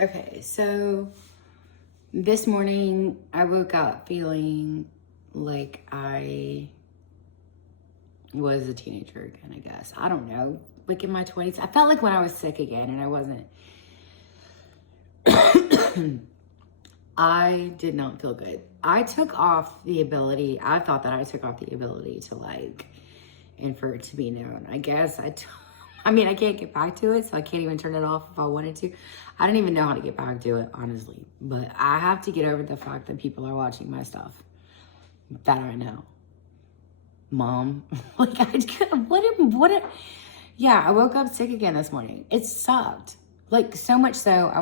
Okay, so this morning I woke up feeling like I was a teenager again, I guess. I don't know. Like in my 20s. I felt like when I was sick again and I wasn't. I did not feel good. I thought that I took off the ability to like, and for it to be known. I mean, I can't get back to it, so I can't even turn it off if I wanted to. I don't even know how to get back to it, honestly. But I have to get over the fact that people are watching my stuff that I know. Mom, like, yeah, I woke up sick again this morning. It sucked. Like, so much so, I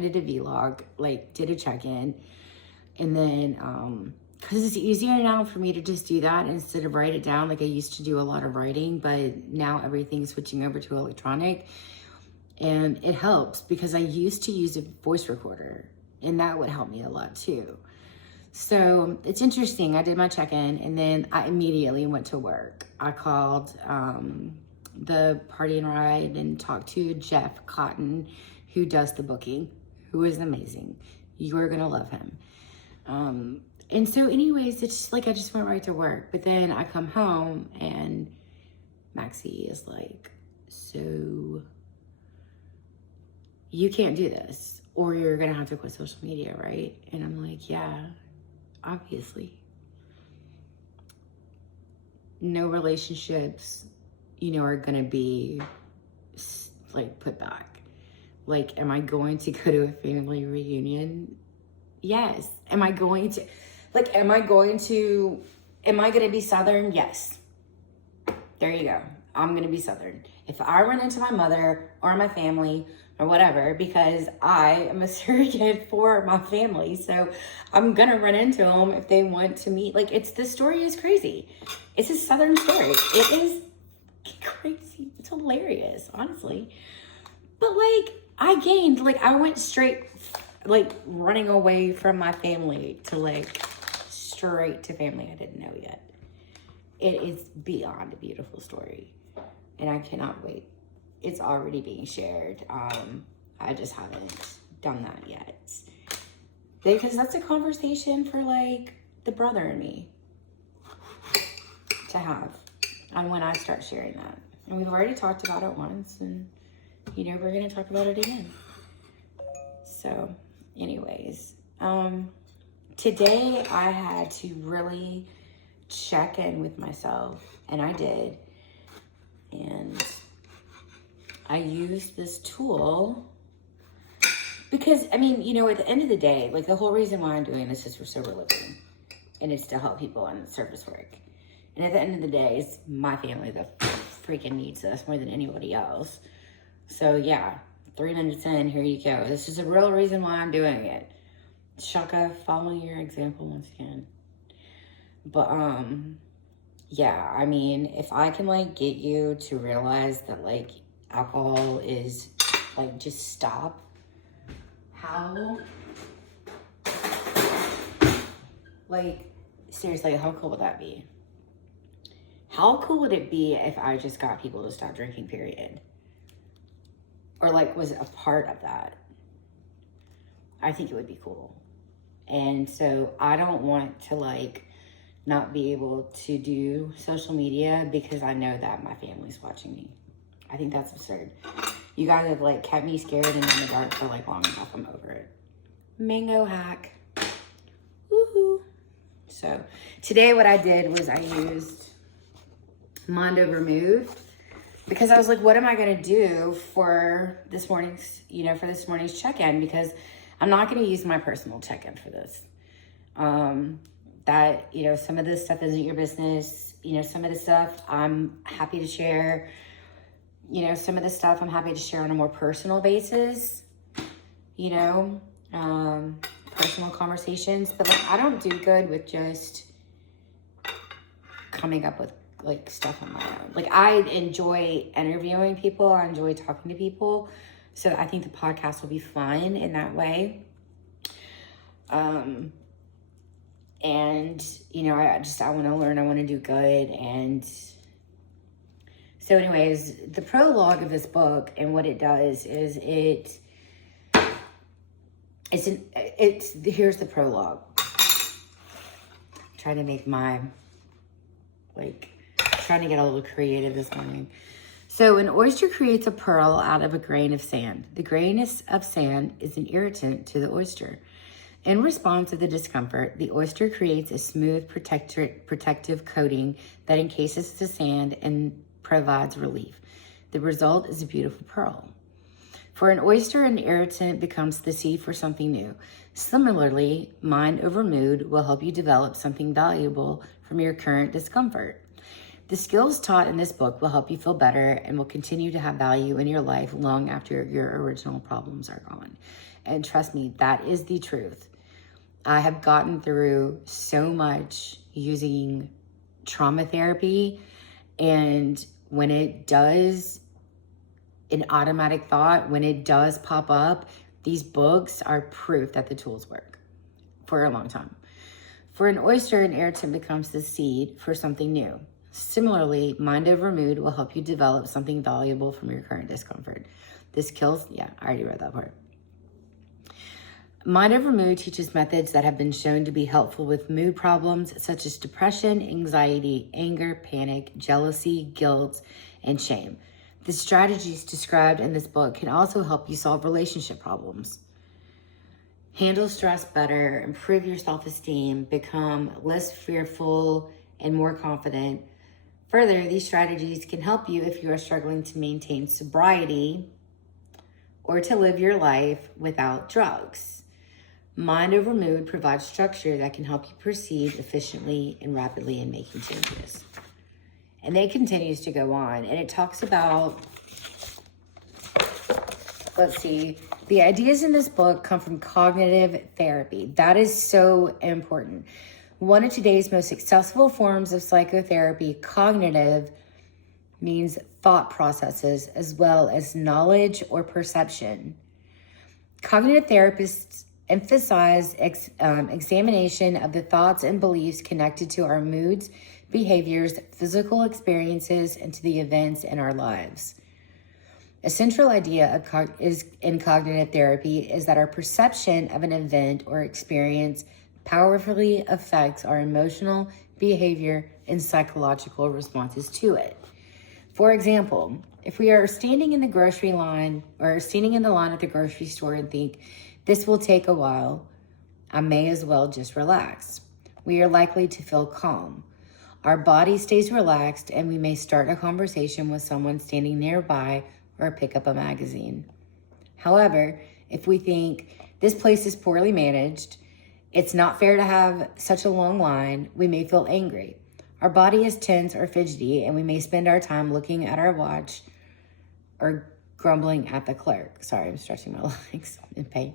did a vlog, like, did a check-in. And then, because it's easier now for me to just do that instead of write it down. Like I used to do a lot of writing, but now everything's switching over to electronic. And it helps because I used to use a voice recorder and that would help me a lot too. So it's interesting. I did my check-in and then I immediately went to work. I called the Party and Ride and talked to Jeff Cotton, who does the booking, who is amazing. You are going to love him. And so anyways, it's just like, I just went right to work, but then I come home and Maxie is like, so you can't do this or you're going to have to quit social media, right? And I'm like, yeah, obviously. No relationships, are going to be like put back. Like, am I going to go to a family reunion? Yes. Am I going to be Southern? Yes. There you go. I'm going to be Southern. If I run into my mother or my family or whatever, because I am a surrogate for my family. So I'm going to run into them if they want to meet. Like, the story is crazy. It's a Southern story. It is crazy. It's hilarious, honestly. But I went straight, running away from my family to straight to family I didn't know yet. It is beyond a beautiful story and I cannot wait. It's already being shared. I just haven't done that yet because that's a conversation for the brother and me to have on when I start sharing that. And we've already talked about it once and we're going to talk about it again. So anyways, today I had to really check in with myself, and I did. And I used this tool because, at the end of the day, the whole reason why I'm doing this is for sober living, and it's to help people in service work. And at the end of the day, it's my family that freaking needs this more than anybody else. So yeah, 3 minutes in, here you go. This is the real reason why I'm doing it. Shaka, following your example once again. But, yeah, if I can, get you to realize that, alcohol is, just stop. Seriously, how cool would that be? How cool would it be if I just got people to stop drinking, period? Or, was a part of that? I think it would be cool. And so I don't want to, not be able to do social media because I know that my family's watching me. I think that's absurd. You guys have, kept me scared and in the dark for, long enough. I'm over it. Mango hack. Woohoo. So, today what I did was I used Mondo Removed because I was like, what am I going to do for this morning's, check-in? Because I'm not going to use my personal check-in for this. That, some of this stuff isn't your business. Some of the stuff I'm happy to share. Some of the stuff I'm happy to share on a more personal basis. Personal conversations. But, I don't do good with just coming up with, stuff on my own. I enjoy interviewing people. I enjoy talking to people. So I think the podcast will be fun in that way. And, I want to learn, I want to do good. And so anyways, the prologue of this book and what it does is it Here's the prologue. Trying to make my, trying to get a little creative this morning. So an oyster creates a pearl out of a grain of sand. The grain of sand is an irritant to the oyster. In response to the discomfort, the oyster creates a smooth protective coating that encases the sand and provides relief. The result is a beautiful pearl. For an oyster, an irritant becomes the seed for something new. Similarly, mind over mood will help you develop something valuable from your current discomfort. The skills taught in this book will help you feel better and will continue to have value in your life long after your original problems are gone. And trust me, that is the truth. I have gotten through so much using trauma therapy, and when it does, an automatic thought, when it does pop up, these books are proof that the tools work for a long time. For an oyster, an irritant becomes the seed for something new. Similarly, mind over mood will help you develop something valuable from your current discomfort. This kills, yeah, I already read that part. Mind over mood teaches methods that have been shown to be helpful with mood problems such as depression, anxiety, anger, panic, jealousy, guilt, and shame. The strategies described in this book can also help you solve relationship problems, handle stress better, improve your self-esteem, become less fearful and more confident. Further, these strategies can help you if you are struggling to maintain sobriety or to live your life without drugs. Mind over mood provides structure that can help you proceed efficiently and rapidly in making changes. And it continues to go on. And it talks about, let's see, the ideas in this book come from cognitive therapy. That is so important. One of today's most successful forms of psychotherapy, cognitive, means thought processes as well as knowledge or perception. Cognitive therapists emphasize examination of the thoughts and beliefs connected to our moods, behaviors, physical experiences, and to the events in our lives. A central idea in cognitive therapy is that our perception of an event or experience powerfully affects our emotional, behavior, and psychological responses to it. For example, if we are standing in the grocery line or standing in the line at the grocery store and think, this will take a while, I may as well just relax, we are likely to feel calm. Our body stays relaxed and we may start a conversation with someone standing nearby or pick up a magazine. However, if we think this place is poorly managed, it's not fair to have such a long line, we may feel angry. Our body is tense or fidgety and we may spend our time looking at our watch or grumbling at the clerk. Sorry, I'm stretching my legs in pain.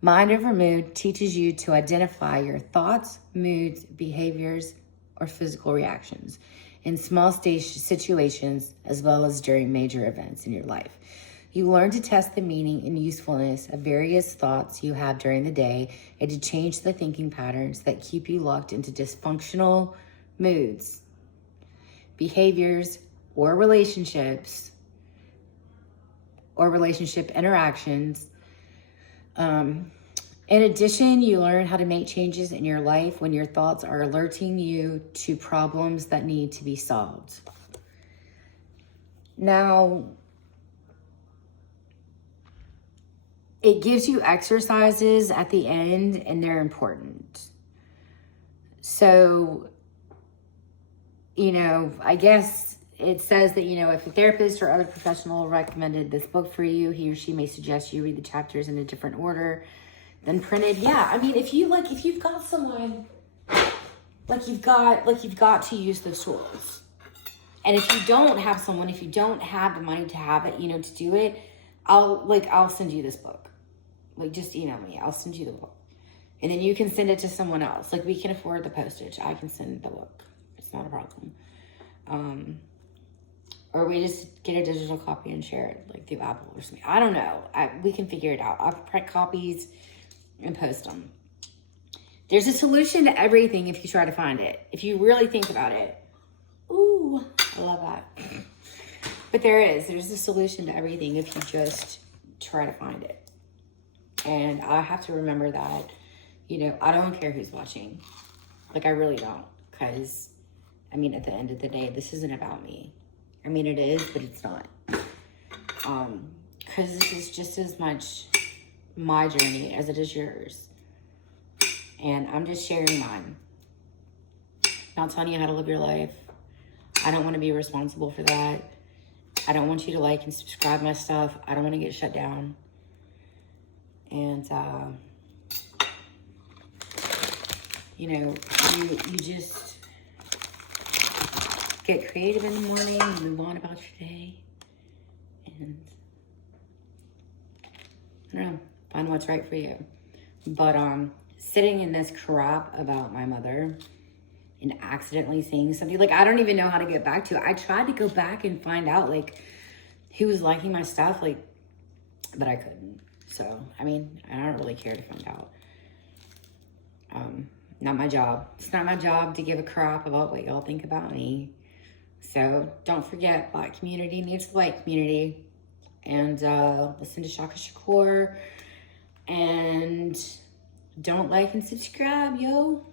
Mind over mood teaches you to identify your thoughts, moods, behaviors, or physical reactions in small situations as well as during major events in your life. You learn to test the meaning and usefulness of various thoughts you have during the day and to change the thinking patterns that keep you locked into dysfunctional moods, behaviors, or relationship interactions. In addition, you learn how to make changes in your life when your thoughts are alerting you to problems that need to be solved. Now, it gives you exercises at the end, and they're important. So, I guess it says that, if a therapist or other professional recommended this book for you, he or she may suggest you read the chapters in a different order than printed. Yeah, I mean, if you've got someone, you've got to use those tools. And if you don't have someone, if you don't have the money to have it, to do it, I'll send you this book. Just email me. I'll send you the book. And then you can send it to someone else. We can afford the postage. I can send the book. It's not a problem. Or we just get a digital copy and share it, through Apple or something. I don't know. We can figure it out. I'll print copies and post them. There's a solution to everything if you try to find it. If you really think about it. Ooh, I love that. But there's a solution to everything if you just try to find it. And I have to remember that, you know, I don't care who's watching. Like, I really don't. Because, I mean, at the end of the day, this isn't about me. I mean, it is, but it's not. Because this is just as much my journey as it is yours. And I'm just sharing mine. Not telling you how to live your life. I don't want to be responsible for that. I don't want you to like and subscribe my stuff. I don't want to get shut down. And, you know, you just get creative in the morning, move on about your day. And, I don't know, find what's right for you. But, sitting in this crap about my mother and accidentally saying something, like, I don't even know how to get back to it. I tried to go back and find out, like, who was liking my stuff, like, but I couldn't. So, I mean, I don't really care to find out. Not my job. It's not my job to give a crap about what y'all think about me. So, don't forget, Black community needs the white community. And listen to Shaka Shakur. And don't like and subscribe, yo.